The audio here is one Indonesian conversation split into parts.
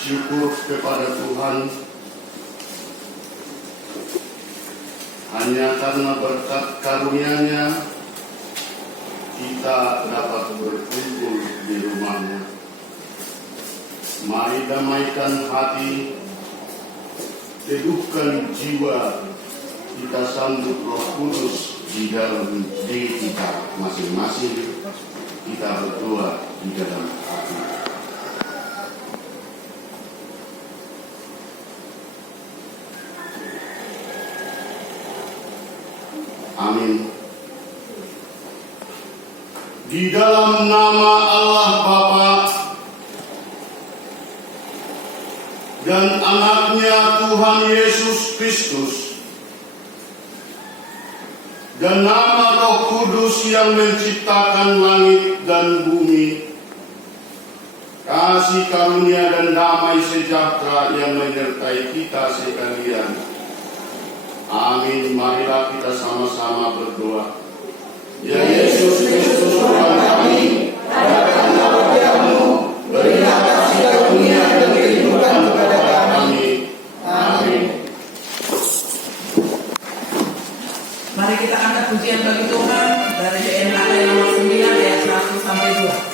syukur kepada Tuhan hanya karena berkat karunia-Nya kita dapat berkumpul di rumah-Nya. Mari damaikan hati, teduhkan jiwa, kita sambut Roh Kudus di dalam diri kita masing-masing. Kita berdoa di dalam hati. Amin. Di dalam nama Allah Bapa dan Anaknya Tuhan Yesus Kristus dan nama Roh Kudus yang menciptakan langit dan bumi, kasih karunia dan damai sejahtera yang menyertai kita sekalian. Amin. Marilah kita sama-sama berdoa. Ya Yesus Kristus Tuhan kami, datanglah wajah-Mu, berilah kasih karunia dan kehidupan kepada kami. Amin. Mari kita angkat pujian bagi Tuhan dari JNA nomor 9 ayat 1 sampai 2.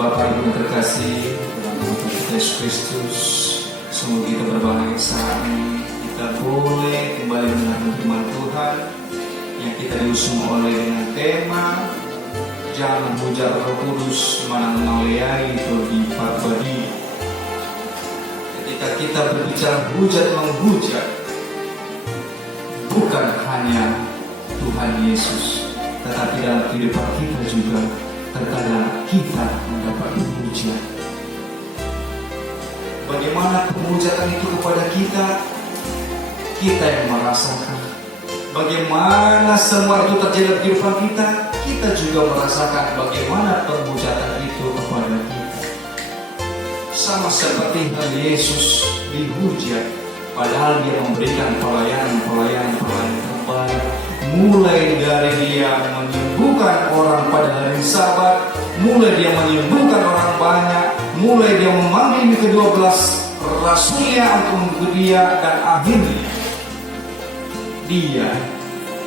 Bapak Ibu terkasih dalam nama Tuhan Yesus Kristus, semoga kita berbahagia saat ini kita boleh kembali mendengar firman Tuhan yang kita diusung oleh dengan tema jangan menghujat Roh Kudus mana mengalayai itu di Parbadi. Ketika kita berbicara hujat menghujat, bukan hanya Tuhan Yesus, tetapi dalam kehidupan kita juga terkadang kita mendapat pujian. Bagaimana pemujaan itu kepada kita? Kita yang merasakan. Bagaimana semua itu terjadi dalam kehidupan kita? Kita juga merasakan bagaimana pemujaan itu kepada kita. Sama seperti hal Yesus dihujat, padahal Dia memberikan pelayanan terbaik. Mulai dari Dia menyembuhkan orang pada hari Sabat, mulai Dia menyembuhkan orang banyak, mulai Dia memanggil ke-12 rasulnya untuk mengikuti dia, dan akhirnya dia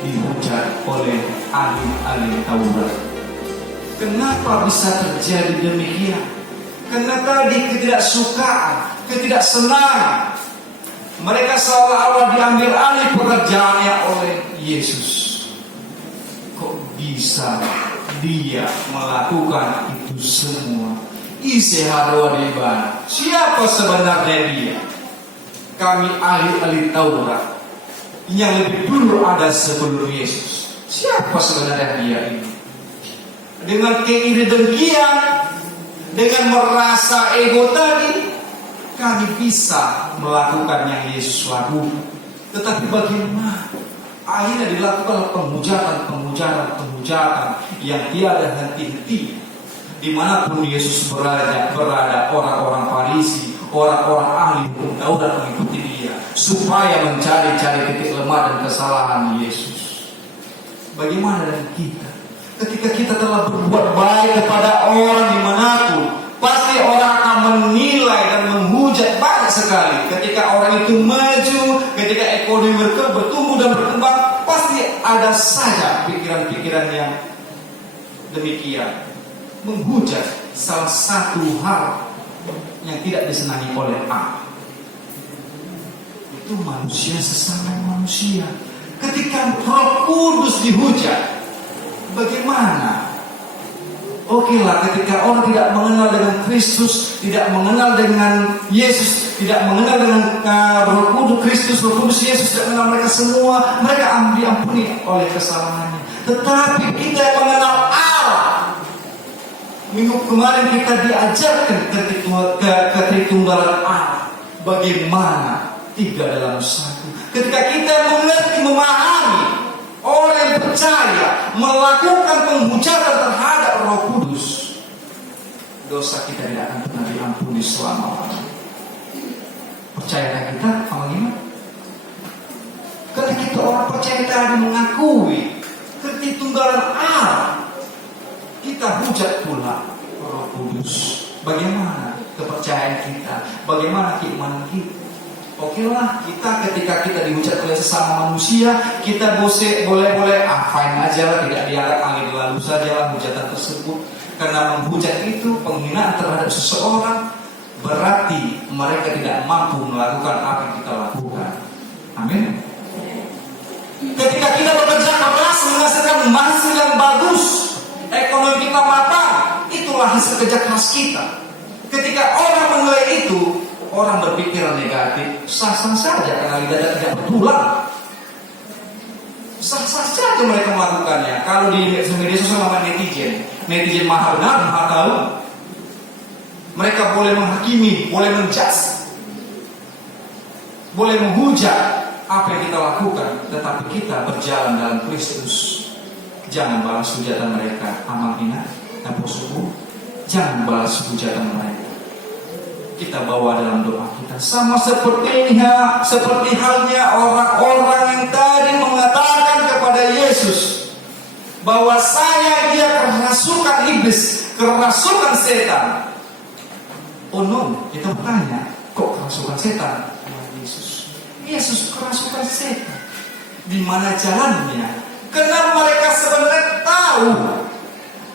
dihujat oleh ahli-ahli Taurat. Kenapa bisa terjadi demikian? Karena tadi ketidaksukaan, ketidaksenangan. Mereka seolah-olah diambil alih pekerjaannya oleh Yesus. Kok bisa dia melakukan itu semua? Isi haruadiban. Siapa sebenarnya dia? Kami ahli-ahli Taurat yang lebih dulu ada sebelum Yesus. Siapa sebenarnya dia ini? Dengan keiri dengkian, dengan merasa ego tadi, kami bisa melakukan yang Yesus lakukan. Tetapi bagaimana? Akhirnya dilakukan penghujatan yang tiada henti-henti. Dimanapun Yesus berada orang-orang Farisi, orang-orang ahli hukum Taurat mengikuti dia, supaya mencari-cari titik lemah dan kesalahan Yesus. Bagaimana dengan kita? Ketika kita telah berbuat baik kepada orang dimanapun, pasti orang akan menilai dan menghujat banyak sekali. Ketika orang itu maju, ketika ekonomi bertumbuh dan berkembang, pasti ada saja pikiran-pikiran yang demikian, menghujat salah satu hal yang tidak disenangi oleh Allah. Itu manusia sesama manusia. Ketika Roh Kudus dihujat, bagaimana? Okelah, ketika orang tidak mengenal dengan Kristus, tidak mengenal dengan Yesus, tidak mengenal dengan Roh Kudus Kristus, Roh Kudus Yesus, tidak mengenal mereka semua, mereka diampuni oleh kesalahannya. Tetapi kita yang mengenal Allah, minggu kemarin kita diajarkan ketrituunggalan Allah, bagaimana 3 dalam 1. Ketika kita mengerti, memahami, orang yang percaya melakukan penghujatan terhadap Roh Kudus, dosa kita tidak akan pernah diampuni selama-lamanya. Percayalah kita apa gimana? Karena kita orang percaya tadi mengakui ketritunggalan Allah, kita hujat pula Roh Kudus. Bagaimana kepercayaan kita? Bagaimana keimanan kita? Okelah, kita ketika kita dihujat oleh sesama manusia, kita boleh fine aja lah, tidak dianggap angin lalu saja lah hujatan tersebut. Karena menghujat itu penghinaan terhadap seseorang, berarti mereka tidak mampu melakukan apa yang kita lakukan. Amin. Ketika kita bekerja keras menghasilkan hasil yang bagus, ekonomi kita matang, itulah hasil kerja keras kita. Ketika orang menilai itu, orang berpikiran negatif, sah-sah saja karena lidah tidak bertulang. Sah-sah saja mereka melakukannya. Kalau di media sosial sama netizen maha benar, maha tahu. Mereka boleh menghakimi, boleh menjudge, boleh menghujat apa yang kita lakukan. Tetapi kita berjalan dalam Kristus. Jangan balas hujatan mereka. Amal hina, tanpa suku. Jangan balas hujatan mereka. Kita bawa dalam doa kita, sama seperti halnya orang-orang yang tadi mengatakan kepada Yesus bahwa dia kerasukan iblis, kerasukan setan. Oh no, kita bertanya, kok kerasukan setan? Yesus kerasukan setan. Di mana jalannya? Karena mereka sebenarnya tahu,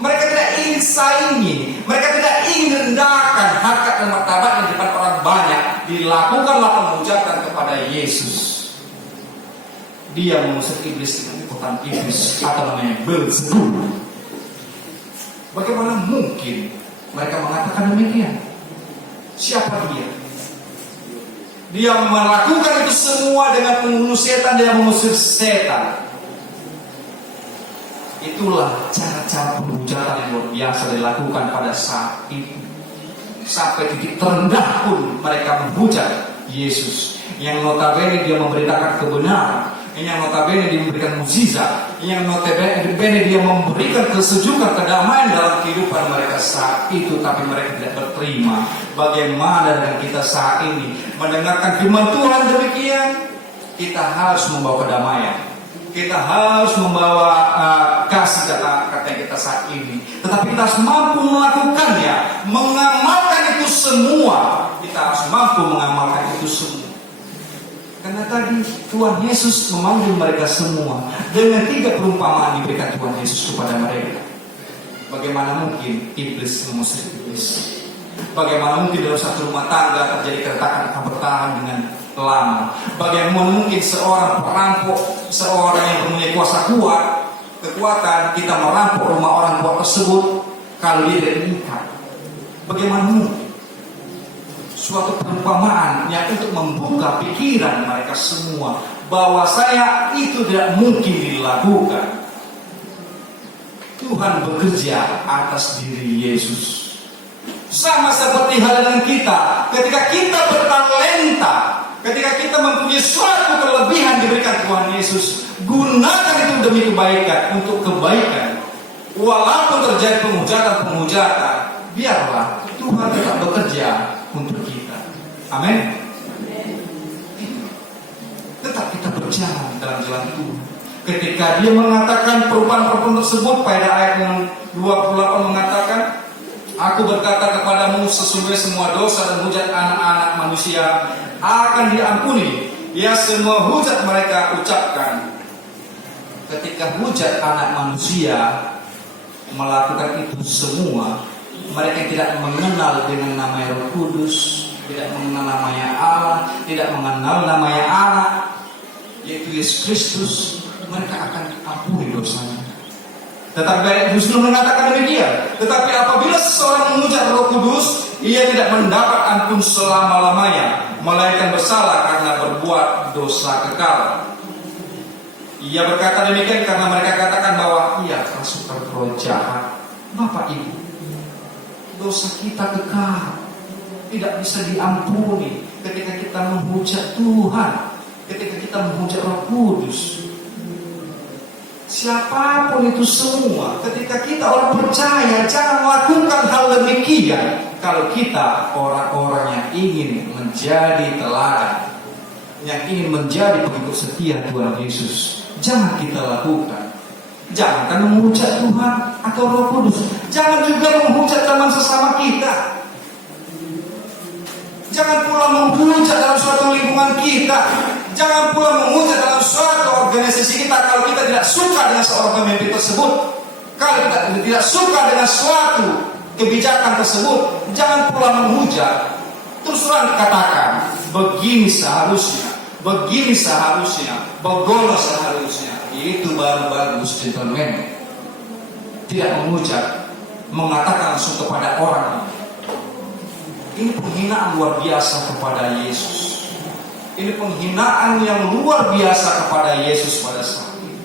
mereka tidak ingin saingi, mereka tidak ingin rendahkan harkat dan martabat di depan orang banyak. Dilakukanlah penghujatan kepada Yesus. Dia mengusir iblis dengan ikutan iblis atau namanya Beelzebul. Bagaimana mungkin mereka mengatakan demikian? Siapa dia? Dia melakukan itu semua dengan membunuh setan, dia mengusir setan. Itulah cara-cara penghujatan yang luar biasa dilakukan pada saat itu. Sampai titik terendah pun mereka menghujat Yesus, yang notabene dia memberitakan kebenaran, yang notabene dia memberikan mukjizat, yang notabene dia memberikan kesejukan, kedamaian dalam kehidupan mereka saat itu. Tapi mereka tidak berterima. Bagaimana dengan kita saat ini mendengarkan firman Tuhan demikian? Kita harus membawa kedamaian, kita harus membawa kasih kata kita saat ini. Tetapi kita harus mampu melakukannya, mengamalkan itu semua, kita harus mampu mengamalkan itu semua. Karena tadi Tuhan Yesus memanggil mereka semua dengan 3 perumpamaan diberikan Tuhan Yesus kepada mereka. Bagaimana mungkin iblis mengusir iblis? Bagaimana mungkin dalam satu rumah tangga terjadi keretakan akan bertahan dengan lama? Bagaimana mungkin seorang perampok, seorang yang mempunyai kekuatan, kita merampok rumah orang tua tersebut kalau dia tidak diikat? Bagaimana mungkin? Suatu perumpamaan yang untuk membuka pikiran mereka semua bahwa saya itu tidak mungkin dilakukan. Tuhan bekerja atas diri Yesus. Sama seperti hal dengan kita. Ketika kita bertalenta, ketika kita mempunyai suatu kelebihan diberikan Tuhan Yesus, gunakan itu demi kebaikan, untuk kebaikan. Walaupun terjadi penghujatan, biarlah Tuhan tetap bekerja untuk kita. Amin. Tetap kita berjalan dalam jalan Tuhan. Ketika dia mengatakan perumpamaan tersebut pada ayat yang 28 mengatakan, aku berkata kepadamu, sesungguhnya semua dosa dan hujat anak-anak manusia akan diampuni. Ya, semua hujat mereka ucapkan. Ketika hujat anak manusia melakukan itu semua, mereka tidak mengenal dengan nama Roh Kudus, tidak mengenal namanya Allah, tidak mengenal namanya Anak, yaitu Yesus Kristus, mereka akan ampuni dosanya. Tetapi Yesus mengatakan demikian. Tetapi apabila seseorang mengucap Roh Kudus, ia tidak mendapat ampun selama-lamanya, melainkan bersalah karena berbuat dosa kekal. Ia berkata demikian karena mereka katakan bahwa ia kerasukan roh jahat. Bapak Ibu, dosa kita kekal, tidak bisa diampuni ketika kita menghujat Tuhan, ketika kita menghujat Roh Kudus. Siapapun itu semua, ketika kita orang percaya, jangan lakukan hal demikian. Kalau kita orang-orang yang ingin menjadi teladan, yang ingin menjadi pengikut setia Tuhan Yesus, jangan kita lakukan. Jangan menghujat Tuhan atau Roh Kudus. Jangan juga menghujat teman sesama kita. Jangan pula menghujat dalam suatu lingkungan kita. Jangan pula menghujat dalam suatu organisasi kita kalau kita tidak suka dengan seorang pemimpin tersebut. Kalau kita tidak suka dengan suatu kebijakan tersebut, jangan pula menghujat. Terus terang katakan, begini seharusnya, begini seharusnya, begono seharusnya. Itu baru bagus, gentleman. Tidak menghujat, mengatakan langsung kepada orang. Ini penghinaan luar biasa kepada Yesus. Ini penghinaan yang luar biasa kepada Yesus pada saat ini.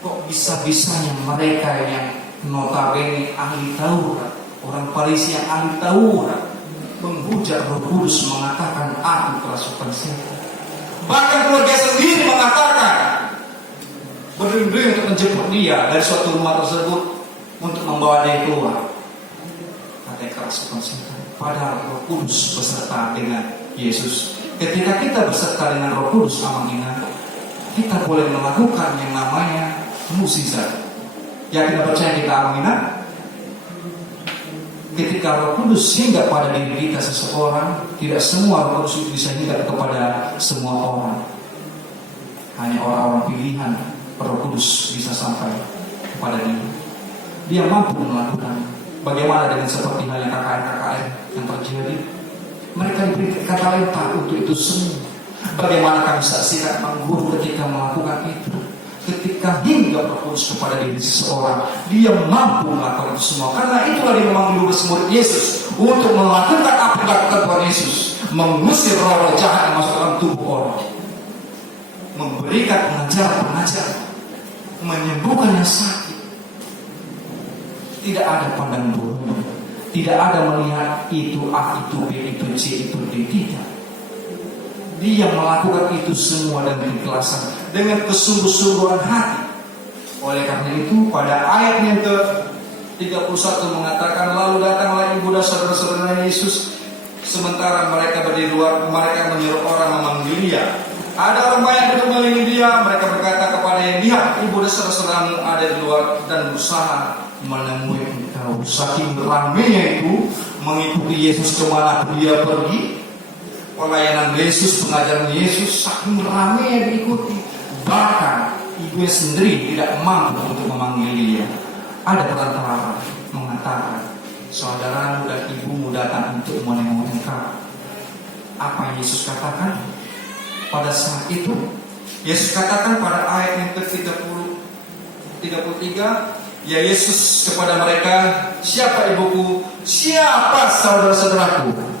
Kok bisa-bisanya mereka yang notabene ahli Taurat, orang Farisi yang ahli Taurat, menghujat Roh Kudus, mengatakan aku kerasukan setan. Bahkan keluarga sendiri mengatakan, berdiri untuk menjemput dia dari suatu rumah tersebut untuk membawa dia keluar. Katanya kerasukan setan. Padahal Roh Kudus beserta dengan Yesus. Ketika kita beserta dengan Roh Kudus, amanina, kita boleh melakukan yang namanya mukjizat. Yakin percaya kita, amanina? Ketika Roh Kudus singgah pada diri kita seseorang, tidak semua Roh Kudus bisa singgah kepada semua orang. Hanya orang-orang pilihan Roh Kudus bisa sampai kepada dia. Dia mampu melakukan. Bagaimana dengan seperti halnya KKR yang terjadi? Mereka diberi talenta untuk itu semua. Bagaimana kami saksikan Bang Guru ketika melakukan itu? Ketika hingga Roh Kudus kepada diri seseorang, dia mampu melakukan itu semua. Karena itulah dia memanggil murid Yesus untuk melakukan apa yang dilakukan Tuhan Yesus, mengusir roh-roh jahat yang masuk dalam tubuh orang, memberikan pengajaran, menyembuhkan yang sakit. Tidak ada pandang bulu, tidak ada melihat itu A, itu B, itu C, itu D. Tidak. Dia melakukan itu semua dengan keikhlasan, dengan kesungguh-sungguhan hati. Oleh karena itu pada ayat yang ke-31 mengatakan, lalu datanglah ibu dan saudara-saudara Yesus, sementara mereka berdiri luar, mereka menyuruh orang memanggil dia. Ada orang banyak untuk mengelilingi dia. Mereka berkata kepada yang, lihat, ibu dan saudara-saudaramu ada di luar dan berusaha menemui engkau. Saking ramainya itu, mengikuti Yesus kemana dia pergi. Pelayanan Yesus, pengajaran Yesus saking ramai yang diikuti. Bahkan ibunya sendiri tidak mampu untuk memanggil dia. Ada perantara mengatakan, saudaramu dan ibumu datang untuk menengok engkau. Apa yang Yesus katakan pada saat itu? Yesus katakan pada ayat yang ke-33, ya Yesus kepada mereka, siapa ibuku, siapa saudara-saudaraku?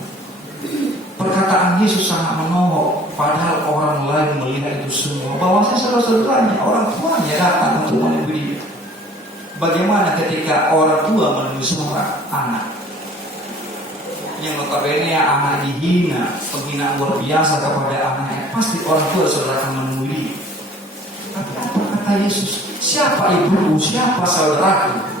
Perkataan Yesus sangat menohok, padahal orang lain melihat itu semua. Bahwasanya saudara-saudaranya, orang tuanya datang untuk menemui dia. Bagaimana ketika orang tua menemui seorang anak yang notabene anak dihina, penghinaan luar biasa kepada anaknya, pasti orang tua saudara akan menemui dia. Tapi apa kata Yesus? Siapa ibuku, siapa saudaraku?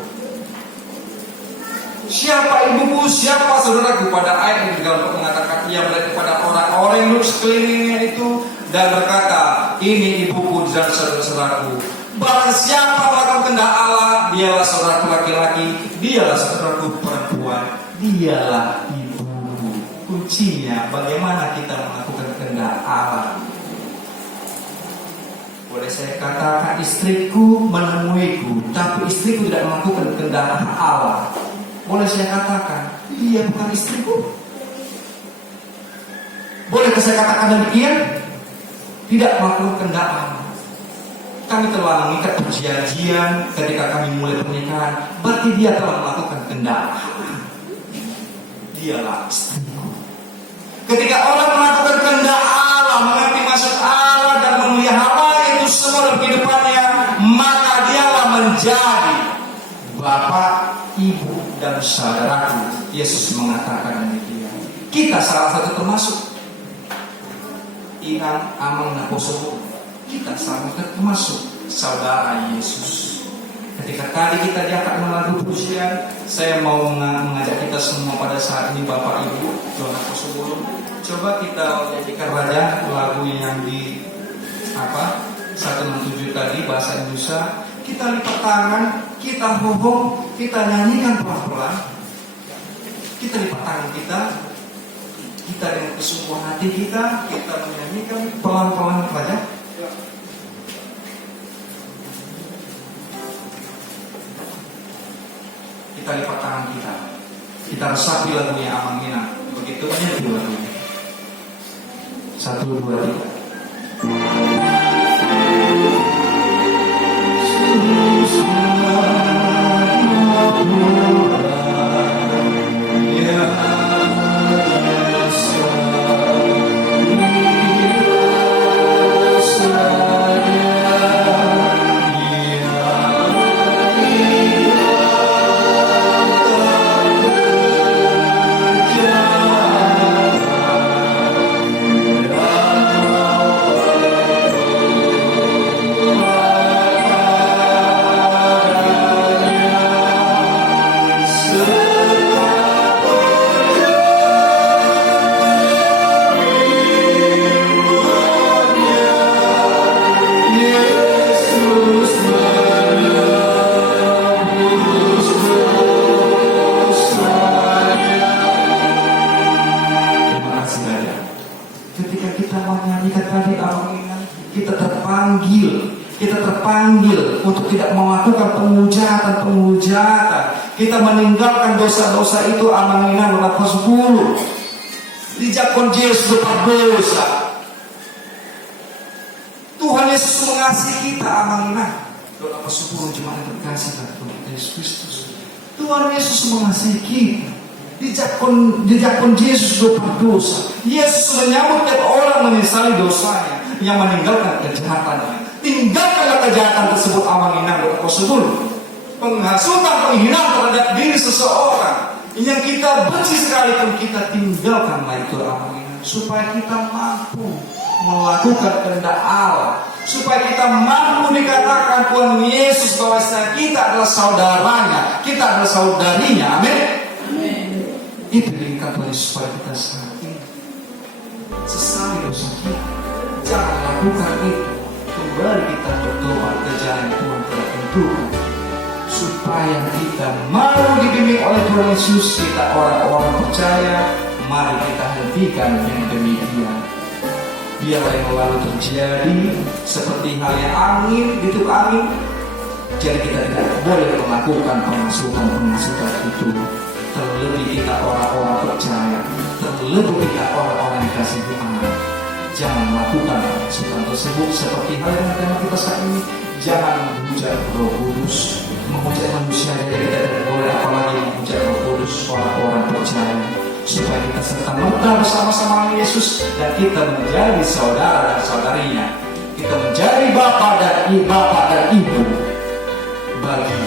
Siapa ibuku, siapa saudaraku? Pada ayat yang juga mengatakan ia mereka kepada orang-orang yang duduk sekelilingnya itu dan berkata, ini ibuku dan saudara-saudaraku. Barang siapa melakukan kehendak Allah, dialah saudaraku laki-laki, dialah saudaraku perempuan, dialah ibuku. Kuncinya bagaimana kita melakukan kehendak Allah. Boleh saya katakan istriku menemuiku, tapi istriku tidak melakukan kehendak Allah. Boleh saya katakan, dia bukan istriku. Bolehkah saya katakan demikian? Tidak melakukan kehendak Allah. Kami telah mengikat perjanjian ketika kami mulai pernikahan, berarti dia telah melakukan kehendak Allah. Dialah istriku. Ketika orang melakukan kehendak Allah, mengerti maksud Allah dan memelihara itu semua dalam kehidupannya, maka dialah menjadi Bapak, Ibu, dan saudaraku. Yesus mengatakan demikian. Kita salah satu termasuk. Inang, Amang, Naposo. Kita salah satu termasuk saudara Yesus. Ketika tadi kita diangkat melalui pujian, saya mau mengajak kita semua pada saat ini, Bapak, Ibu, Jonas Posobolo, coba kita nyanyikan Raja, lagu yang di 167 tadi bahasa Indonesia. Kita lipat tangan, kita hubung, kita nyanyikan pelan-pelan. Kita lipat tangan kita dengan kesungguhan hati kita menyanyikan pelan-pelan saja. Kita lipat tangan kita resapi lagunya Amang Minang. Begitu menyanyi lagunya. 1, 2, 3. Kita terpanggil untuk tidak melakukan penghujatan. Kita meninggalkan dosa-dosa itu. Amang Minang lepas 10. Dijakon Yesus berdosa. Tuhan Yesus mengasihi kita. Amang Minang lepas 10 jemaat yang terkasih dalam Yesus Kristus. Tuhan Yesus mengasihi kita. Dijakon Yesus berdosa. Yesus menyambut tiap orang menyesali dosanya, yang meninggalkan kejahatannya. Tinggalkanlah kejahatan tersebut. Amang Minang tersebut penghasutan, penghinaan terhadap diri seseorang yang kita benci sekalipun, kita tinggalkanlah itu Amang Minang, supaya kita mampu melakukan kehendak Allah, supaya kita mampu dikatakan Tuhan Yesus bahwa kita adalah saudaranya, kita adalah saudarinya. Amin. Itu diinginkan Tuhan Yesus pada kita saat ini. Sesali dosa kita, jangan lakukan itu. Kembali kita berdoa ke jalan yang Tuhan telah tentukan, supaya Ayah kita mau dibimbing oleh Tuhan Yesus. Kita orang-orang percaya, mari kita hentikan yang demikian. Biarlah yang lalu terjadi seperti halnya angin, gitu angin. Jadi kita tidak boleh melakukan pengasuhan itu. Terlebih kita orang-orang percaya, terlebih kita orang-orang yang dikasihi Allah. Jangan melakukan pengasuhan tersebut seperti hal yang tema kita saat ini. Jangan menghujat Roh Kudus, menghujat manusia. Jadi kita tidak boleh apalagi menghujat Roh Kudus, orang-orang percaya. Supaya kita serta-merta bersama-sama Yesus dan kita menjadi saudara dan saudarinya. Kita menjadi bapak dan ibu bagi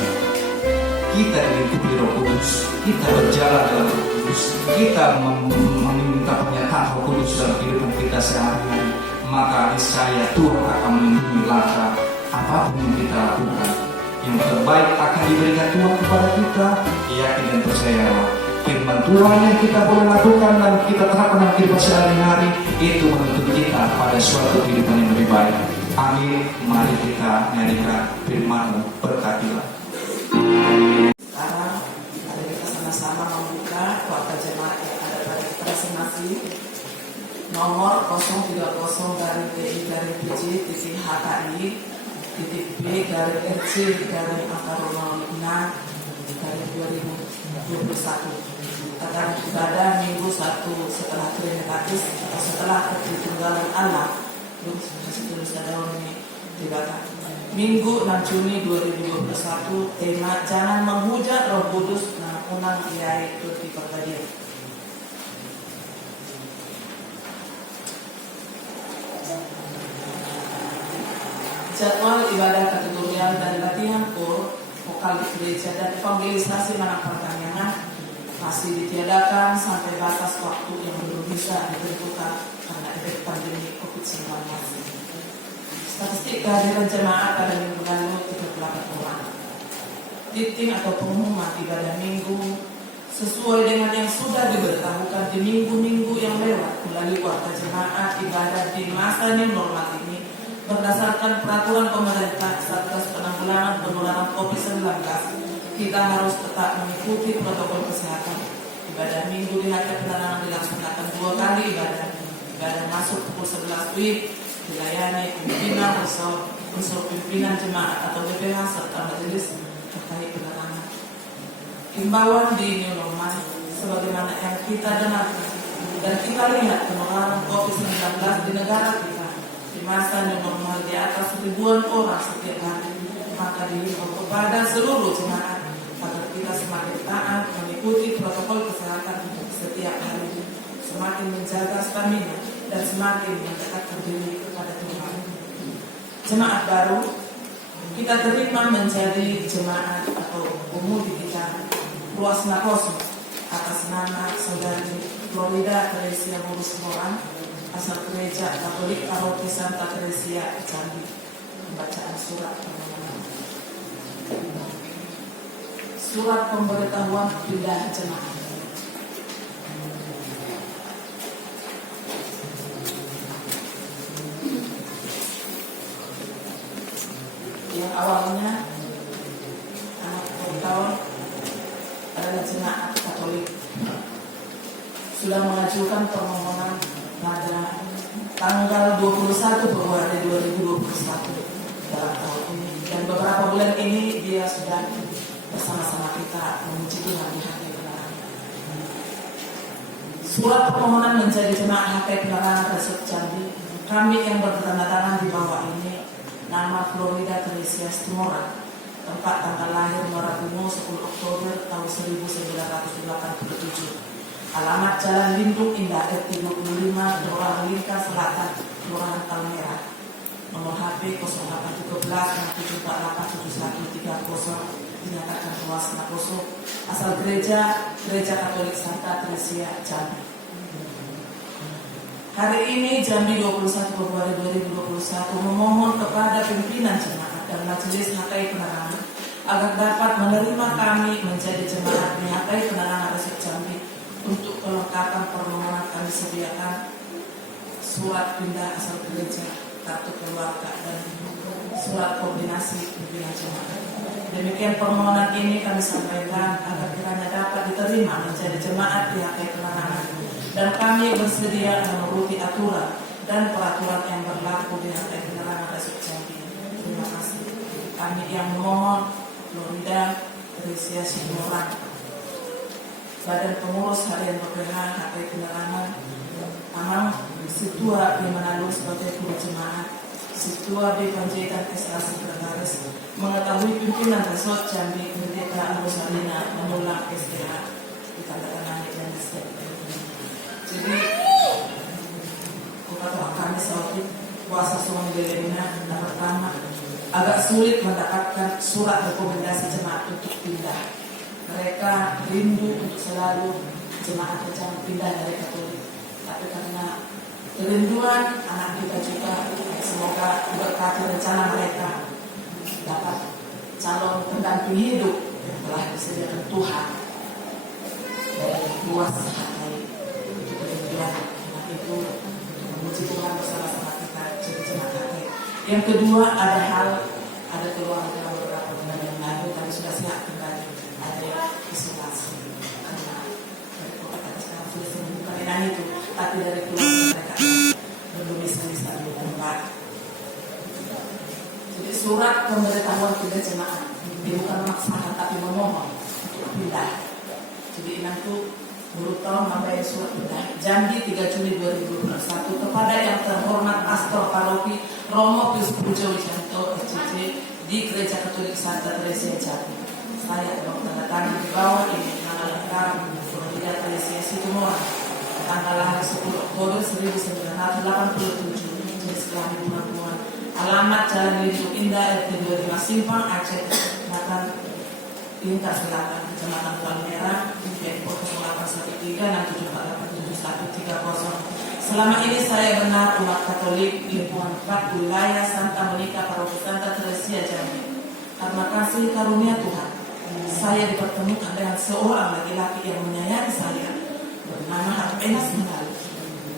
kita dilingkupi Roh Kudus. Kita berjalan dalam Roh Kudus. Kita meminta pernyataan Roh Kudus dalam kehidupan kita sehari-hari. Maka niscaya Tuhan akan melindungi langkah apapun yang kita lakukan. Yang terbaik akan diberikan Tuhan kepada kita. Yakin dan percayalah. Firman Tuhan yang kita boleh lakukan dan kita terapkan dalam kehidupan sehari-hari itu menuntut kita pada suatu kehidupan yang lebih baik. Amin. Mari kita nyanyikan firman-Mu, berkatilah. Sekarang mari kita sama-sama membuka kuota jemaat yang ada pada kita masing-masing. Nomor 030-PI-RC-HKI-B-RC-2021 akan ibadah Minggu 1 setelah Trinitatis atau setelah Ketritunggalan Allah. Tulis daun ini dibakar. Minggu 6 Juni 2021, tema jangan menghujat Roh Kudus. Unang Kiai Tuti Pertadian. Jadwal ibadah kategorial dan latihan kor, vokal di gereja dan evangelisasi Manang Pertanian masih ditiadakan sampai batas waktu yang belum bisa ditentukan karena efek pandemi COVID-19. Statistik kehadiran jemaat pada minggu lalu 38 orang. Titik atau pengumuman ibadah minggu sesuai dengan yang sudah diberitahukan di minggu-minggu yang lewat melalui kuarta jemaat ibadah di masa new normal ini berdasarkan peraturan pemerintah Satgas Penanggulangan Penularan COVID-19. Kita harus tetap mengikuti protokol kesehatan. Ibadah minggu di hati penerangan dilaksanakan 2 kali ibadah masuk pukul 11 WIB dilayani pimpinan unsur pimpinan jemaat atau BPH serta majelis terkait penerangan. Himbauan di new normal sebagaimana yang kita dengarkan dan kita lihat penularan COVID-19 di negara kita di masa new normal di atas ribuan orang setiap hari, maka dihimbau kepada seluruh jemaat agar kita semakin taat mengikuti protokol kesehatan setiap hari, semakin menjaga stamina dan semakin mendekatkan diri kepada Tuhan. Jemaat baru kita terima menjadi jemaat atau umudi kita Ruas Nakoso atas nama Saudari Florida Teresia Burus Moran, asal gereja Katolik Paroki Santa Teresia Jambi. Pembacaan surat permohonan. Surat pemberitahuan pindah jemaat. Yang awalnya anak tahun adalah jemaat Katolik sudah mengajukan permohonan pada tanggal 21 Februari 2021 dalam tahun ini, dan beberapa bulan ini dia sudah bersama-sama kita memuji Tuhan di HKI Penerangan. Surat permohonan menjadi jemaat HKI Penerangan Resort Jambi. Kami yang bertanda tangan di bawah ini, nama Florida Teresia Moran, tempat tanggal lahir Muarakumo 10 Oktober tahun 1987, alamat Jalan Lindung Indah RT 25 Kelurahan Lingkar Selatan, Kelurahan Palmerah, nomor HP 0813-67487130, dinyatakan Ruas Nakoso, asal gereja Katolik Santa Teresia Jambi. Hari ini Jambi 21 Februari 2021 memohon kepada pimpinan jemaat dan majelis HKI Penerangan agar dapat menerima kami menjadi jemaat di HKI Penerangan Resort Jambi. Untuk kelengkapan permohonan kami sediakan surat pindah asal gereja, kartu keluarga, dan surat koordinasi pimpinan jemaat. Demikian permohonan ini kami sampaikan agar kiranya dapat diterima menjadi jemaat di HKI Penerangan, dan kami bersedia menuruti aturan dan peraturan yang berlaku di HKI Penerangan Resort Jambi. Terima kasih. Kami yang memohon Florida Teresia Sihoran, Badan Pengurus Harian BPH HKI Penerangan, Amang Situa di Manado sebagai guru jemaat, Situa B. Panjaitan SA Sekretaris, mengetahui pimpinan Resort Jambi Pendeta Rosalina menolak SDH ditandatangani dan disediakan. Jadi kata kami sawit kuasa suami Delena yang pertama agak sulit mendapatkan surat rekomendasi jemaat untuk pindah. Mereka rindu untuk selalu jemaat jangan pindah dari Katolik, tapi karena kerinduan anak kita juga, semoga berkati rencana mereka dapat calon pendamping hidup yang telah disediakan Tuhan dari luas hati untuk kerinduan anak itu, memuji Tuhan bersama-sama kita jadi jemaat hati. Yang kedua, ada keluarga beberapa bulan yang lalu tadi sudah siap kembali, ada yang isolasi karena dari kota sekarang sudah sembuhkan enak itu, tapi dari keluarga mereka belum bisa di tempat. Jadi surat pemberitahuan pindah jemaat bukan memaksakan tapi memohon untuk pindah. Jadi itu menurut tahun nambahin surat pindah Jambi 3 Juli 2021 kepada yang terhormat Pastor Paroki Romo Pius Pujo Wijanto SCC di Gereja Katolik Santa Teresia Jambi. Saya tanda tangan di bawah ini nama lengkap Florida Teresia Sihoran, tanggal lahir 10 Oktober 1987, jenis kelamin perempuan, alamat Jalan Lindung Indah RT 25 Simpang Aceh, Kecamatan Lingkar Selatan, Kecamatan Palmera, PIN 081367487130. Selama ini saya benar umat Katolik lingkungan 4 wilayah Santa Monica Paroki Santa Teresia Jambi. Karena kasih karunia Tuhan, saya dipertemukan dengan seorang laki-laki yang menyayangi saya bernama Harpenas Mengalu,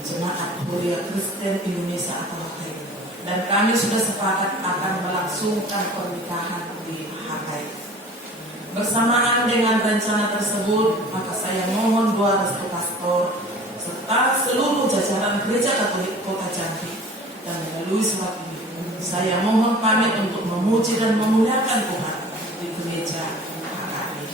Jemaat Huria Kristen Indonesia atau HKI, dan kami sudah sepakat akan melangsungkan pernikahan di HKI. Bersamaan dengan rencana tersebut, maka saya mohon doa restu pastor serta seluruh jajaran Gereja Katolik Kota Jambi, dan melalui surat ini saya mohon pamit untuk memuji dan memuliakan Tuhan di gereja HKI.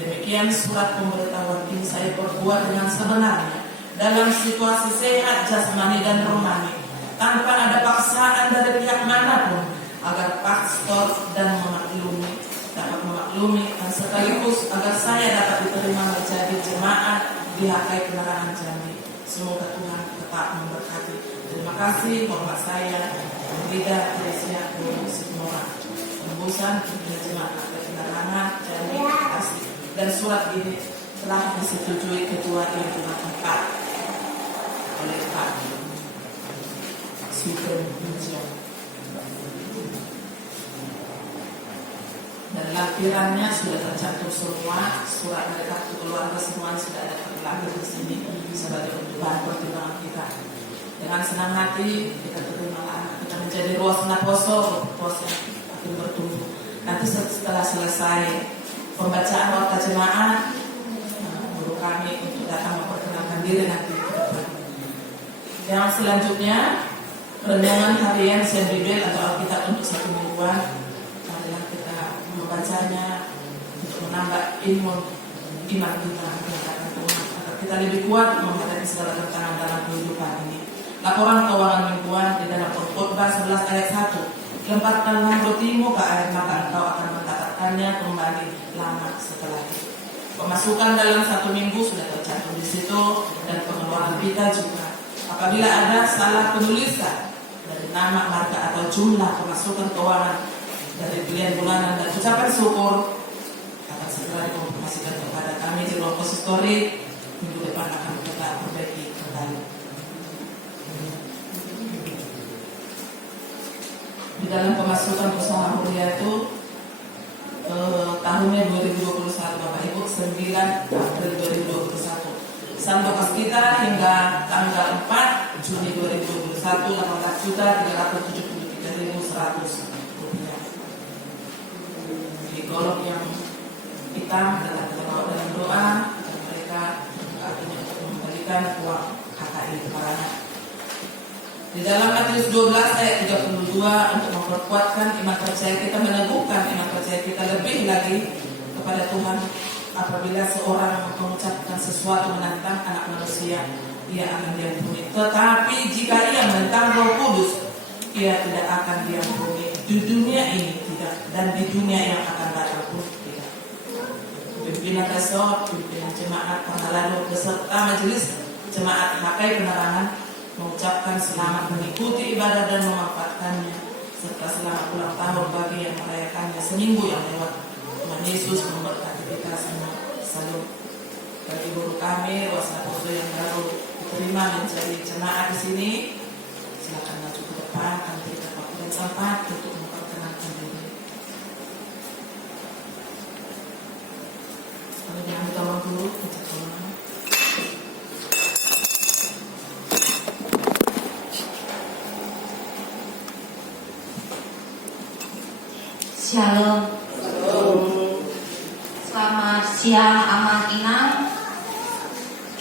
Demikian surat pemberitahuan ini saya perbuat dengan sebenarnya dalam situasi sehat jasmani dan rohani, tanpa ada paksaan dari pihak manapun, agar pastor dan dapat memaklumi dan sekaligus agar saya dapat diterima menjadi jemaat di HKI Penerangan Jambi. Semoga Tuhan tetap memberkati. Terima kasih. Hormat saya Pendeta Teresia Sihoran, Tembusan Jemaat HKI Penerangan Jambi. Terima kasih. Dan surat ini telah disetujui Ketua Lingkungan 4 oleh Pak Sugeng Pujian. Dan lampirannya sudah tercantum semua, surat dari kartu keluarga semuanya sudah ada terlampir di sini sebagai untuk bahan pertimbangan kita. Dengan senang hati kita terima anak kita menjadi ruas naposo, ruas yang akan bertumbuh. Nanti setelah selesai pembacaan warta jemaat, guru kami untuk datang memperkenalkan diri nanti ke depan. Yang selanjutnya renungan harian Saint Bible atau Alkitab untuk 1 mingguan. Marilah kita membacanya untuk menambah iman kita kepada Tuhan, agar kita lebih kuat menghadapi segala tantangan dalam kehidupan ini. Laporan keuangan mingguan di dalam Khotbah 11 ayat 1. Lempatkanlah rotimu ke air, maka engkau akan mendapatkannya kembali lama setelah itu. Pemasukan dalam 1 minggu sudah tercantum di situ, dan pengeluaran kita juga. Apabila ada salah penulisan dari nama, marga atau jumlah pemasukan keuangan dari pilihan bulanan dan ucapan syukur, akan segera dikonfirmasikan kepada kami di ruang konsistori. Minggu depan akan kita perbaiki kembali. Di dalam pemasukan usaha Huria itu tahunnya 2021 Bapak Ibu 9 April 2021. Saldo kas kita hingga tanggal 4 Juni 2021 18.373.100 rupiah. Di kolom yang hitam telah terbawa dalam doa dan mereka artinya untuk mengembalikan uang KKI Paranak. Di dalam Matius 12 ayat 32 untuk memperkuatkan iman percaya kita, meneguhkan iman percaya kita lebih lagi kepada Tuhan. Apabila seorang mengucapkan sesuatu menentang anak manusia, ia akan diampuni. Tetapi jika ia menentang Roh Kudus, ia tidak akan diampuni di dunia ini tidak, dan di dunia yang akan datang pun tidak. Pimpinan resort, pimpinan jemaat pengalau beserta majelis jemaat HKI Penerangan mengucapkan selamat mengikuti ibadah dan memanfaatkannya, serta selamat ulang tahun bagi yang merayakannya seminggu yang lewat. Tuhan Yesus memberkati kita semua. Salam. Bagi guru kami, waspada yang baru diterima menjadi jemaat di sini, silakan maju ke depan. Kami berikan waktu dan sempat untuk memperkenalkan diri. Kami diambil tolong dulu, minta tolong. Shalom. Selamat siang Amal Inang.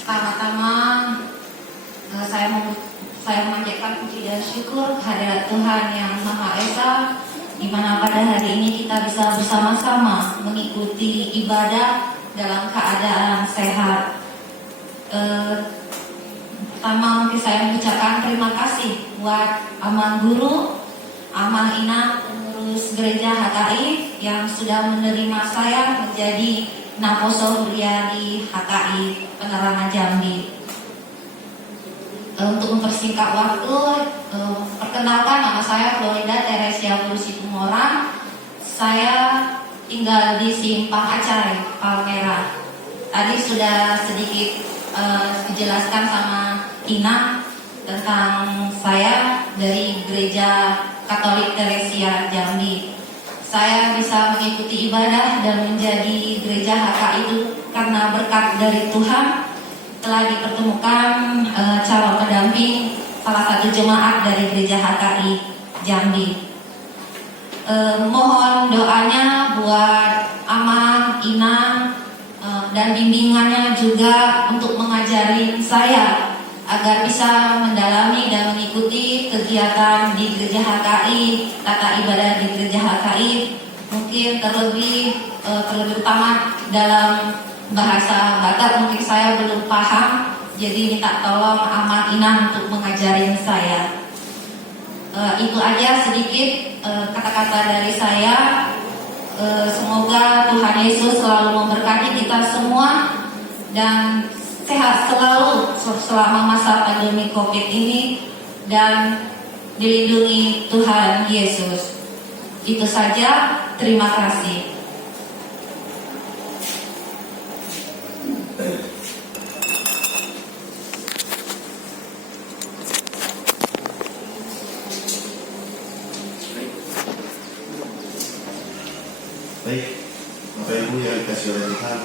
Pertama-tama saya memanjatkan puji dan syukur kehadirat Tuhan yang Maha Esa, di mana pada hari ini kita bisa bersama-sama mengikuti ibadah dalam keadaan sehat. Pertama mungkin saya mengucapkan terima kasih buat Amal Guru, Amal Inang, pengurus gereja HKI yang sudah menerima saya menjadi Naposo Huria di HKI Penerangan Jambi. Untuk mempersingkat waktu, perkenalkan, nama saya Florida Teresia Burusi Pumorang. Saya tinggal di Simpang Acai, Palmera. Tadi sudah sedikit dijelaskan sama Inang tentang saya dari gereja Katolik Teresia Jambi. Saya bisa mengikuti ibadah dan menjadi gereja HKI itu karena berkat dari Tuhan telah dipertemukan calon pendamping salah satu jemaat dari gereja HKI Jambi. Mohon doanya buat Amang, Inang, dan bimbingannya juga untuk mengajari saya agar bisa mendalami dan mengikuti kegiatan di gereja HKI, tata ibadah di gereja HKI, mungkin terlebih utama dalam bahasa Batak mungkin saya belum paham, jadi minta tolong Amal Inang untuk mengajarin saya. Itu aja sedikit kata-kata dari saya. Semoga Tuhan Yesus selalu memberkati kita semua dan sehat selalu selama masa pandemi COVID ini dan dilindungi Tuhan Yesus. Itu saja, terima kasih. Baik, Bapak Ibu yang dikasih oleh Tuhan,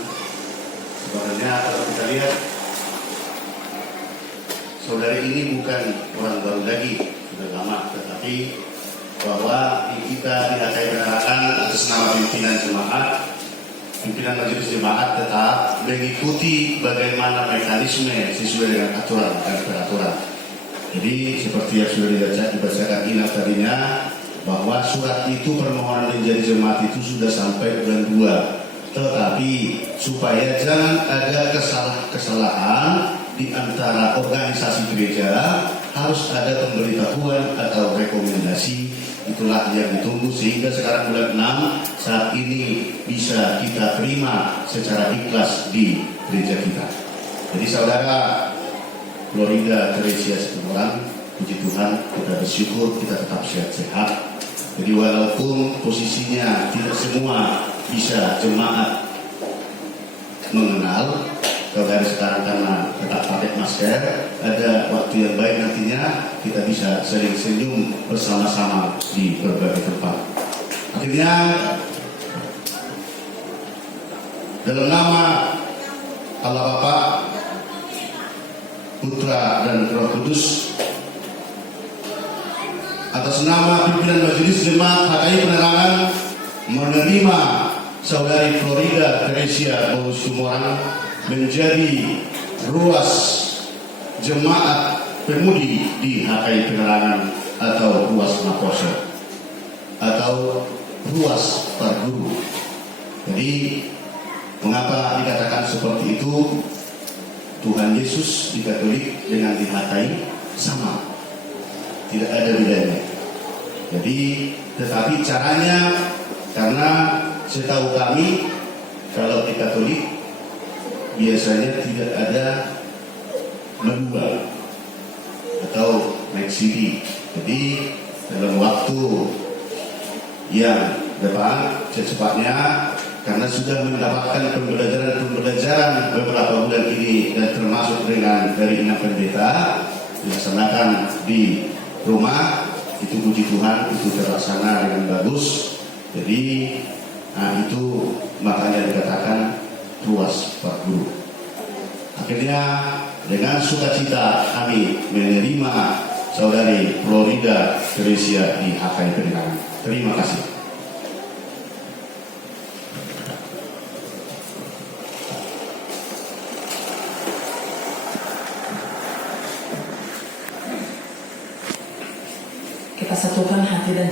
sebenarnya kalau kita lihat, saudari ini bukan orang baru lagi, sudah lama, tetapi bahwa kita di HKI Penerangan atas nama pimpinan jemaat, pimpinan majelis jemaat tetap mengikuti bagaimana mekanisme sesuai dengan aturan dan peraturan. Jadi seperti yang sudah dibacakan Inang tadinya, bahwa surat itu permohonan menjadi jemaat itu sudah sampai bulan 2. Tetapi supaya jangan ada kesalahan di antara organisasi gereja, harus ada pemberitahuan atau rekomendasi. Itulah yang ditunggu sehingga sekarang bulan 6 saat ini bisa kita terima secara ikhlas di gereja kita. Jadi saudara Florida Teresia Pumorang, puji Tuhan, kita bersyukur kita tetap sehat-sehat. Jadi walaupun posisinya tidak semua bisa jemaat mengenal, kalau dari sekarang karena tetap pakai masker, ada waktu yang baik nantinya kita bisa sering senyum bersama-sama di berbagai tempat. Akhirnya dalam nama Allah Bapa, Putra, dan Roh Kudus. Atas nama pimpinan Majelis Jemaat HKI Penerangan menerima Saudari Florida Teresia Bosumorang menjadi ruas jemaat pemudi di HKI Penerangan atau ruas Makoso atau ruas Parguru. Jadi mengapa dikatakan seperti itu? Tuhan Yesus di Katolik dengan di HKI sama, tidak ada bedanya. Jadi tetapi caranya, karena setahu kami kalau di Katolik biasanya tidak ada manual atau naik CD. Jadi dalam waktu yang depan secepatnya, karena sudah mendapatkan pembelajaran beberapa bulan ini dan termasuk dengan dari Inang Pendeta dilaksanakan di rumah, itu puji Tuhan itu terlaksana dengan bagus. Jadi itu makanya dikatakan ruas Parguru. Akhirnya dengan sukacita kami menerima Saudari Florida Teresia di HKI Penerangan. Terima kasih. Kita satukan hati dan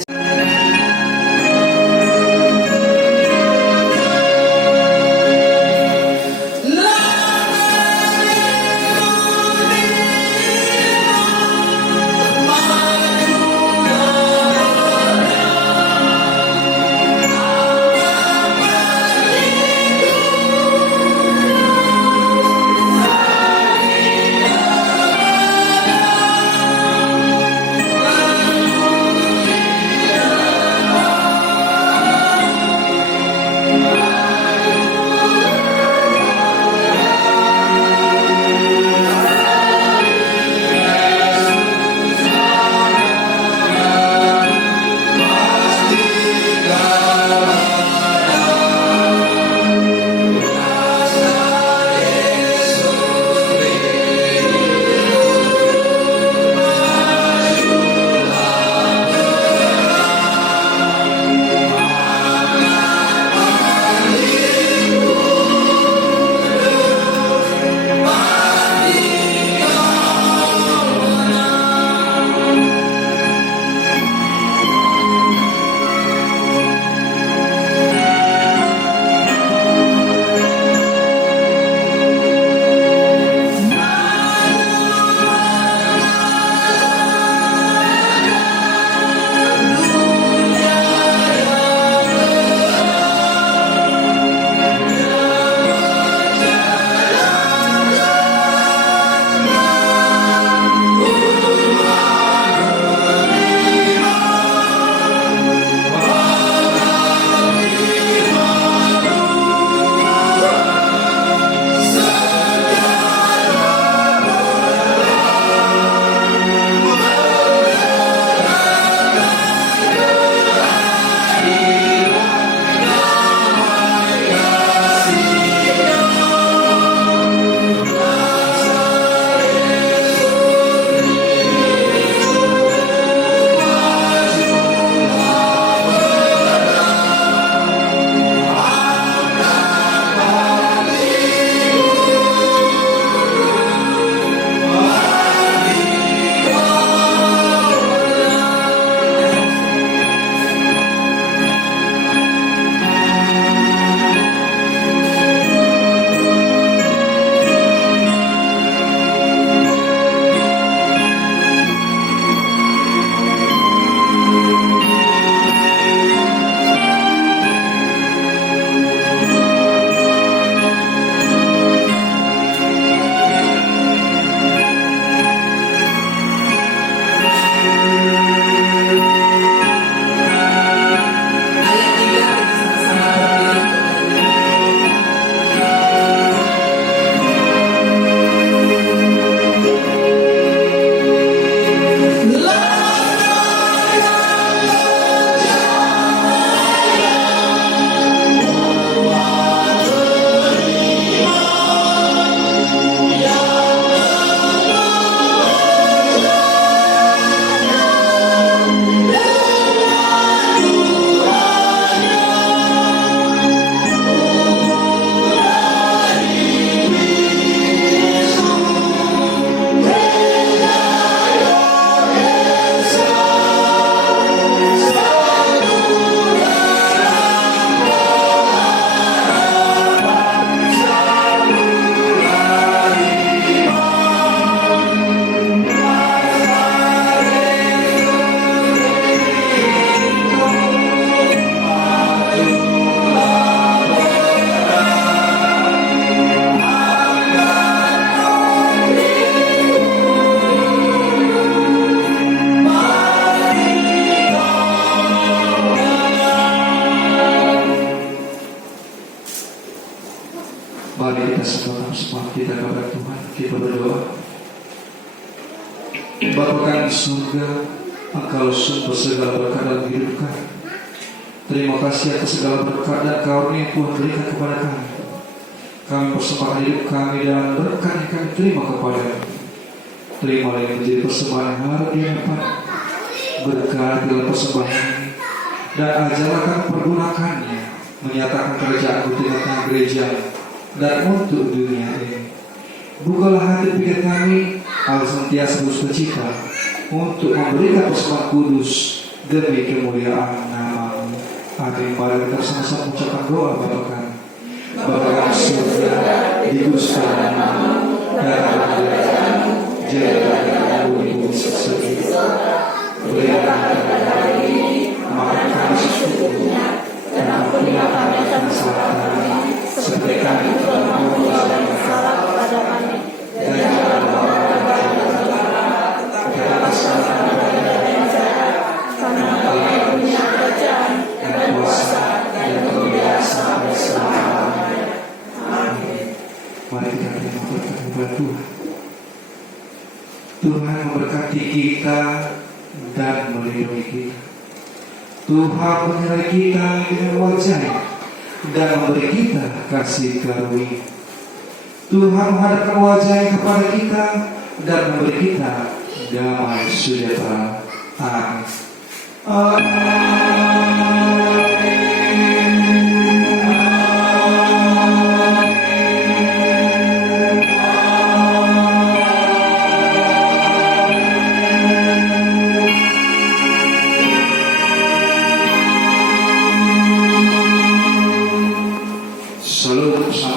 Bapa kami di surga, Engkau sumber segala berkat dalam hidup kami. Terima kasih atas segala berkat dan karunia yang Tuhan berikan kepada kami. Kami persembahkan hidup kami dan berkat yang kami terima kepada-Mu. Terimalah yang menjadi persembahan yang harap di hadapan. Berkat dalam persembahan ini, dan ajarlah kami pergunakannya menyatakan kerajaan-Mu di tengah gereja dan untuk dunia ini. Bukalah hati pikir kami agar senantiasa bersukacita untuk memberikan persembahan kudus demi kemuliaan nama-Mu. Amin. Mari kita sama-sama mengucapkan doa Bapa kami. Bapa kami surga, dikuduskanlah nama-Mu, datanglah kerajaan-Mu, jadilah kehendakmu di bumi seperti di surga. Berilah kami pada hari ini makan kami secukupnya, dan ampunilah kami akan kesalahan kami, seperti kami telah mengampuni orang yang salah kepada kami. Dan janganlah kami dalam kegelapan, tetapi lepaskanlah kami dari yang jahat. Karena Engkau yang punya kerajaan dan kuasa dan kemuliaan sampai selama-lamanya. Amin. Mari kita terima berkat kepada Tuhan. Tuhan memberkati kita dan melindungi kita. Tuhan menyertai kita dengan wajah-Nya dan memberi kita kasih karunia. Tuhan menghadapkan wajah-Nya kepada kita dan memberi kita damai sejahtera. Amin. Shalom.